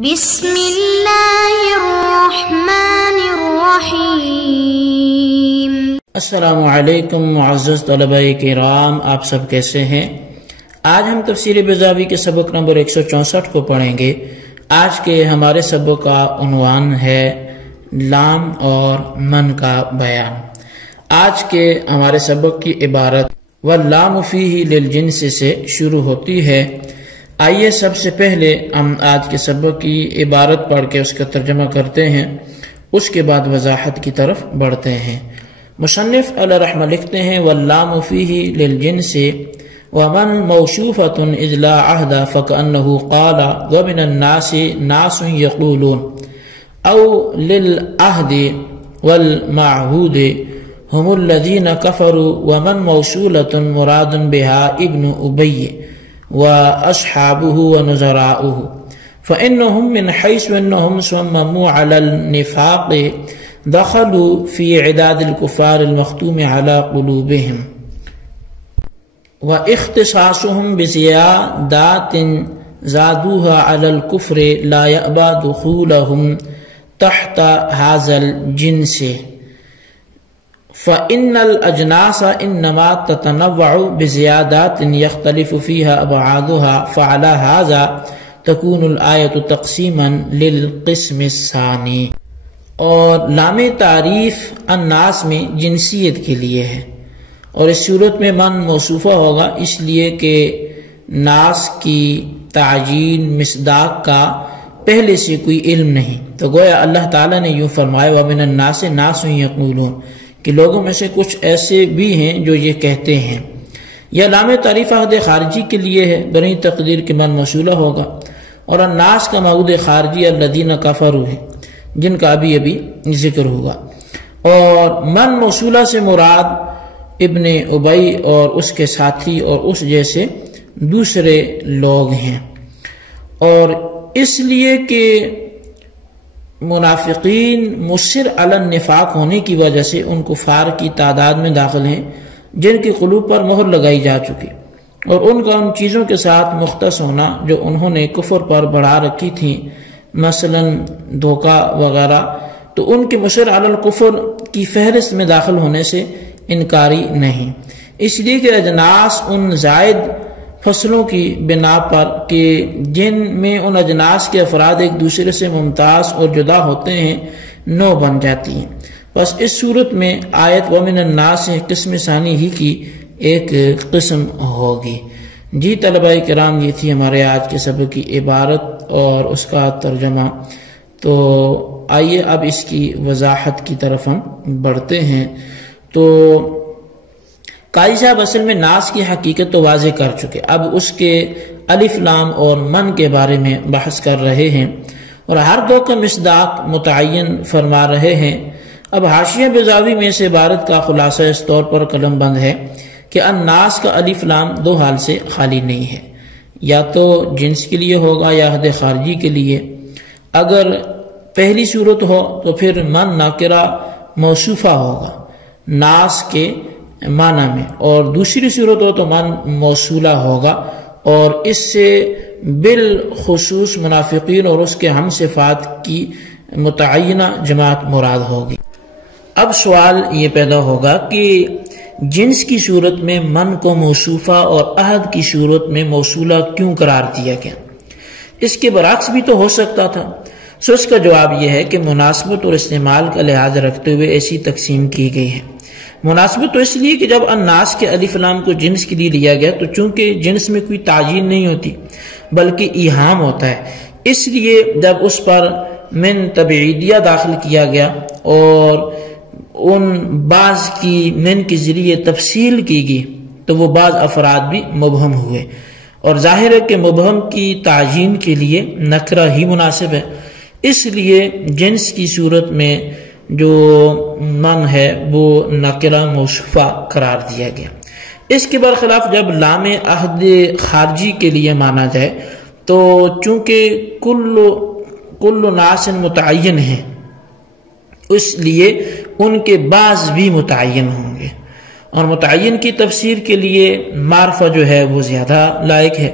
بسم اللہ الرحمن الرحیم۔ السلام علیکم معزز طلباء کرام، آپ سب کیسے ہیں؟ آج ہم تفسیر بیضاوی کے سبق نمبر 164 کو پڑھیں گے۔ آج کے ہمارے سبق کا عنوان ہے لام اور من کا بیان۔ آج کے ہمارے سبق کی عبارت واللام فیہ للجنس سے شروع ہوتی ہے۔ آئیے سب سے پہلے ہم آج کے سبق کی عبارت پڑھ کے اس کا ترجمہ کرتے ہیں، اس کے بعد وضاحت کی طرف بڑھتے ہیں۔ مصنف علیہ رحمہ لکھتے ہیں واللام فیہ للجنس ومن موصوفۃ اذ لا عہد فکأنہ قال ومن الناس ناس یقولون او للعہد والمعہود هم الذین کفروا ومن موصولۃ مراد بها ابن ابی وأصحابه ونظراؤه فإنهم من حيث أنهم صمموا على النفاق دخلوا في عداد الكفار المختوم على قلوبهم، واختصاصهم بزيادات زادوها على الكفر لا يأبى دخولهم تحت هذا الجنس، فإن الأجناس إنما تتنوع بزيادات يختلف فيها أبعادها، فعلى هذا تكون الآية تقسيما للقسم الثاني۔ اور لام تعریف الناس میں جنسیت کے لیے ہے، اور اس صورت میں من موصوفہ ہوگا اس لیے کہ ناس کی تعجین مصداق کا پہلے سے کوئی علم نہیں، تو گویا اللہ تعالیٰ نے یوں فرمایا وَمِنَ النَّاسِ نَاسٌ يَقُولُونَ کہ لوگوں میں سے کچھ ایسے بھی ہیں جو یہ کہتے ہیں۔ یہ لام تعریف عہد خارجی کے لیے ہے، بنی تقدیر کے من موصولہ ہوگا، اور الناس کا معہود خارجی الذین کفروا ہے جن کا ابھی ذکر ہوگا، اور من موصولہ سے مراد ابن ابی اور اس کے ساتھی اور اس جیسے دوسرے لوگ ہیں، اور اس لیے کہ منافقین مصر علی النفاق ہونے کی وجہ سے ان کفار کی تعداد میں داخل ہیں جن کے قلوب پر مہر لگائی جا چکی، اور ان کا ان چیزوں کے ساتھ مختص ہونا جو انہوں نے کفر پر بڑھا رکھی تھی، مثلا دھوکہ وغیرہ، تو ان کے مصر علی الکفر کی فہرست میں داخل ہونے سے انکاری نہیں، اس لیے کہ اجناس ان زائد فصلوں کی بنا پر کہ جن میں ان اجناس کے افراد ایک دوسرے سے ممتاز اور جدا ہوتے ہیں نو بن جاتی ہیں۔ بس اس صورت میں آیت وَمِنَ النَّاسِ قسم ثانی ہی کی ایک قسم ہوگی۔ جی طلباء کرام، یہ تھی ہمارے آج کے سبق کی عبارت اور اس کا ترجمہ۔ تو آئیے اب اس کی وضاحت کی طرف ہم بڑھتے ہیں۔ تو قاری صاحب اصل میں ناس کی حقیقت تو واضح کر چکے، اب اس کے الف لام اور من کے بارے میں بحث کر رہے ہیں، اور ہر دو کا مصداق متعین فرما رہے ہیں۔ اب حاشیہ بیضاوی میں سے عبارت کا خلاصہ اس طور پر قلم بند ہے کہ الناس کا الف لام دو حال سے خالی نہیں ہے، یا تو جنس کے لیے ہوگا یا عہد خارجی کے لیے۔ اگر پہلی صورت ہو تو پھر من ناکرہ موصوفہ ہوگا ناس کے معنی میں، اور دوسری صورت ہو تو من موصولہ ہوگا، اور اس سے بالخصوص منافقین اور اس کے ہم صفات کی متعینہ جماعت مراد ہوگی۔ اب سوال یہ پیدا ہوگا کہ جنس کی صورت میں من کو موصوفہ اور عہد کی صورت میں موصولہ کیوں قرار دیا گیا؟ اس کے برعکس بھی تو ہو سکتا تھا۔ سو اس کا جواب یہ ہے کہ مناسبت اور استعمال کا لحاظ رکھتے ہوئے ایسی تقسیم کی گئی ہے۔ مناسبت تو اس لیے کہ جب الناس کے الف لام کو جنس کے لیے لیا گیا تو چونکہ جنس میں کوئی تعجین نہیں ہوتی بلکہ ایہام ہوتا ہے، اس لیے جب اس پر من تبعیدیہ داخل کیا گیا اور ان بعض کی من کے ذریعے تفصیل کی گئی تو وہ بعض افراد بھی مبہم ہوئے، اور ظاہر ہے کہ مبہم کی تعجین کے لیے نکرہ ہی مناسب ہے، اس لیے جنس کی صورت میں جو من ہے وہ نکرہ موصوفہ قرار دیا گیا۔ اس کے برخلاف جب لام عہد خارجی کے لیے مانا جائے تو چونکہ کل ناس متعین ہیں، اس لیے ان کے بعض بھی متعین ہوں گے، اور متعین کی تفسیر کے لیے معرفہ جو ہے وہ زیادہ لائق ہے۔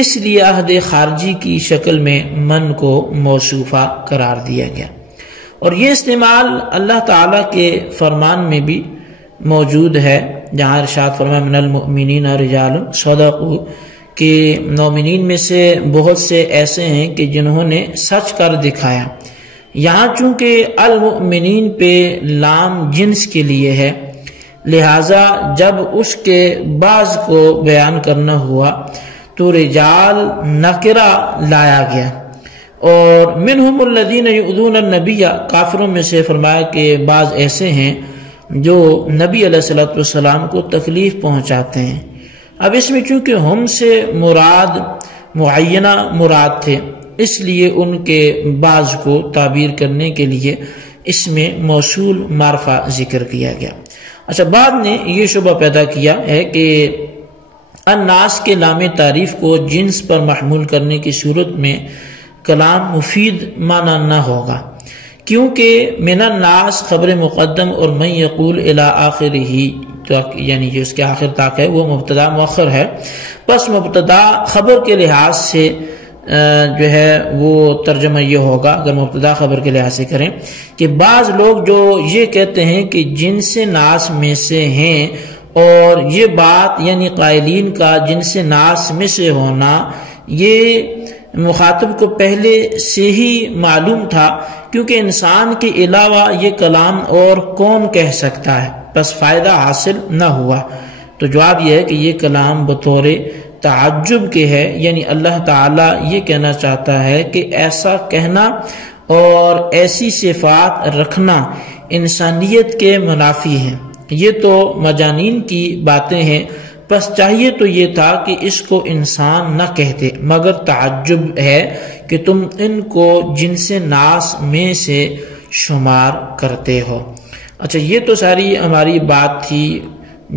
اس لیے عہد خارجی کی شکل میں من کو موصوفہ قرار دیا گیا، اور یہ استعمال اللہ تعالیٰ کے فرمان میں بھی موجود ہے، جہاں ارشاد فرمایا من المؤمنین رجال صدقوا، کہ مومنین میں سے بہت سے ایسے ہیں کہ جنہوں نے سچ کر دکھایا۔ یہاں چونکہ المؤمنین پہ لام جنس کے لیے ہے، لہٰذا جب اس کے بعض کو بیان کرنا ہوا تو رجال نکرہ لایا گیا، اور منہم الذین یؤذون النبی، کافروں میں سے فرمایا کہ بعض ایسے ہیں جو نبی علیہ الصلوۃ والسلام کو تکلیف پہنچاتے ہیں۔ اب اس میں چونکہ ہم سے مراد معینہ مراد تھے، اس لیے ان کے بعض کو تعبیر کرنے کے لیے اس میں موصول معرفہ ذکر کیا گیا۔ اچھا، بعد نے یہ شبہ پیدا کیا ہے کہ الناس کے لام تعریف کو جنس پر محمول کرنے کی صورت میں کلام مفید معنی نہ ہوگا، کیونکہ من الناس خبر مقدم اور من یقول الی آخرہ، یعنی جو اس کے آخر تک ہے وہ مبتدا مؤخر ہے، پس مبتدا خبر کے لحاظ سے جو ہے وہ ترجمہ یہ ہوگا، اگر مبتدا خبر کے لحاظ سے کریں، کہ بعض لوگ جو یہ کہتے ہیں کہ جنس ناس میں سے ہیں، اور یہ بات یعنی قائلین کا جنس ناس میں سے ہونا یہ مخاطب کو پہلے سے ہی معلوم تھا، کیونکہ انسان کے علاوہ یہ کلام اور کون کہہ سکتا ہے، بس فائدہ حاصل نہ ہوا۔ تو جواب یہ ہے کہ یہ کلام بطور تعجب کے ہے، یعنی اللہ تعالیٰ یہ کہنا چاہتا ہے کہ ایسا کہنا اور ایسی صفات رکھنا انسانیت کے منافی ہیں، یہ تو مجانین کی باتیں ہیں، بس چاہیے تو یہ تھا کہ اس کو انسان نہ کہتے، مگر تعجب ہے کہ تم ان کو جنس ناس میں سے شمار کرتے ہو۔ اچھا، یہ تو ساری ہماری بات تھی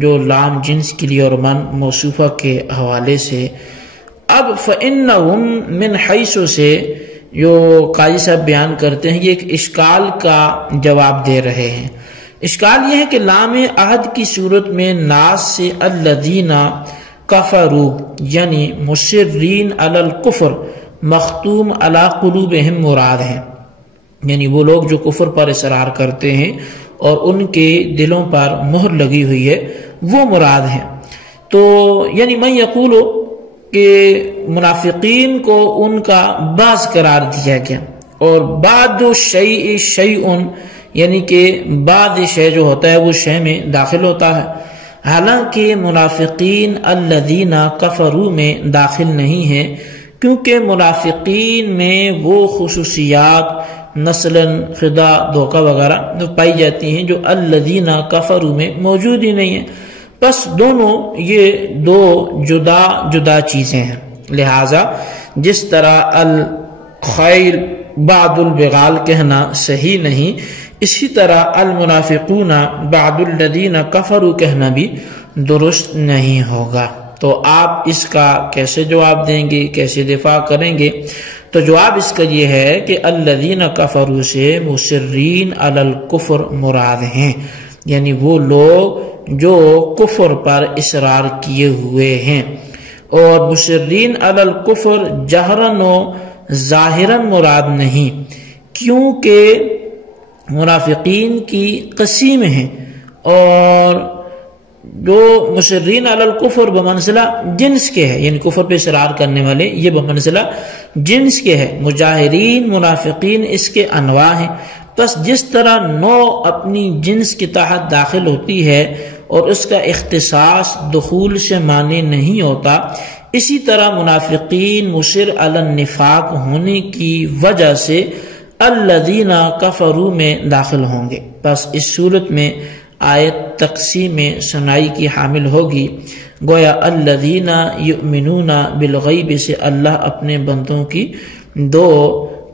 جو لام جنس کے لیے اور من موصوفہ کے حوالے سے۔ اب فَإِنَّهُمْ مِنْ حَيْثُ سے جو قاضی صاحب بیان کرتے ہیں، یہ ایک اشکال کا جواب دے رہے ہیں۔ اشکال یہ ہے کہ لام عہد کی صورت میں ناس سے الذین کفروا یعنی مصرین علی الکفر مختوم علی قلوبہم مراد ہیں، یعنی وہ لوگ جو کفر پر اصرار کرتے ہیں اور ان کے دلوں پر مہر لگی ہوئی ہے وہ مراد ہیں۔ تو یعنی من یقول کہ منافقین کو ان کا بعض قرار دیا گیا، اور بعد شیء شیء یعنی کہ بعد شے جو ہوتا ہے وہ شے میں داخل ہوتا ہے، حالانکہ منافقین الذین کفروا میں داخل نہیں ہیں، کیونکہ منافقین میں وہ خصوصیات مثلا خدا، دھوکہ وغیرہ پائی جاتی ہیں جو الذین کفروا میں موجود ہی نہیں ہیں، بس دونوں یہ دو جدا جدا چیزیں ہیں۔ لہٰذا جس طرح الخیل بعد البغال کہنا صحیح نہیں، اسی طرح المنافقون بعد الذین کفروا کہنا بھی درست نہیں ہوگا۔ تو آپ اس کا کیسے جواب دیں گے، کیسے دفاع کریں گے؟ تو جواب اس کا یہ ہے کہ الذین کفروا سے مصرین علی الکفر مراد ہیں، یعنی وہ لوگ جو کفر پر اصرار کیے ہوئے ہیں، اور مصرین علی الکفر جہرن و ظاہراً مراد نہیں، کیونکہ منافقین کی قسم ہیں، اور جو مصرین علی الکفر بمنزلہ جنس کے ہے، یعنی کفر پہ اصرار کرنے والے یہ بمنزلہ جنس کے ہے، مجاہرین منافقین اس کے انواع ہیں، بس جس طرح نو اپنی جنس کے تحت داخل ہوتی ہے اور اس کا اختصاص دخول سے معنی نہیں ہوتا، اسی طرح منافقین مصر علی النفاق ہونے کی وجہ سے الذین کفروا میں داخل ہوں گے۔ بس اس صورت میں آیت تقسیم ثنائی کی حامل ہوگی، گویا الذین یؤمنون بالغیب سے اللہ اپنے بندوں کی دو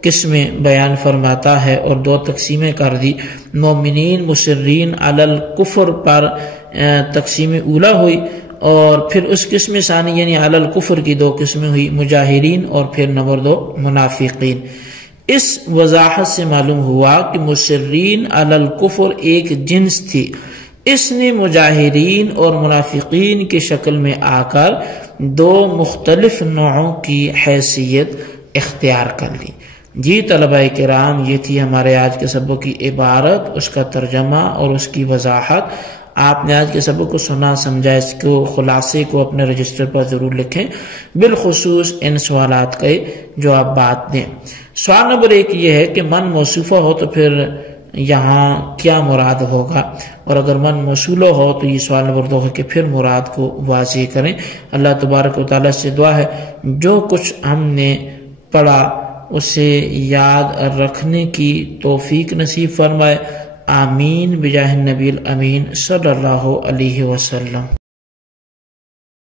قسمیں بیان فرماتا ہے اور دو تقسیمیں کر دی، مومنین مصرین علی الکفر پر تقسیم اولا ہوئی، اور پھر اس قسم ثانی یعنی علی الکفر کی دو قسمیں ہوئی، مجاہرین اور پھر نمبر دو منافقین۔ اس وضاحت سے معلوم ہوا کہ مصرین علی الکفر ایک جنس تھی، اس نے مجاہرین اور منافقین کی شکل میں آ کر دو مختلف نوعوں کی حیثیت اختیار کر لی۔ جی طلبہ کرام، یہ تھی ہمارے آج کے سبق کی عبارت، اس کا ترجمہ اور اس کی وضاحت۔ آپ نے آج کے سبق کو سنا سمجھا، اس کو خلاصے کو اپنے رجسٹر پر ضرور لکھیں، بالخصوص ان سوالات کے جوابات دیں۔ سوال نمبر 1 یہ ہے کہ من موصوفہ ہو تو پھر یہاں کیا مراد ہوگا، اور اگر من موصولہ ہو تو یہ سوال نمبر 2 ہے کہ پھر مراد کو واضح کریں۔ اللہ تبارک و تعالیٰ سے دعا ہے جو کچھ ہم نے پڑھا اسے یاد رکھنے کی توفیق نصیب فرمائے۔ آمین بجاہ النبی الامین صلی اللہ علیہ وسلم۔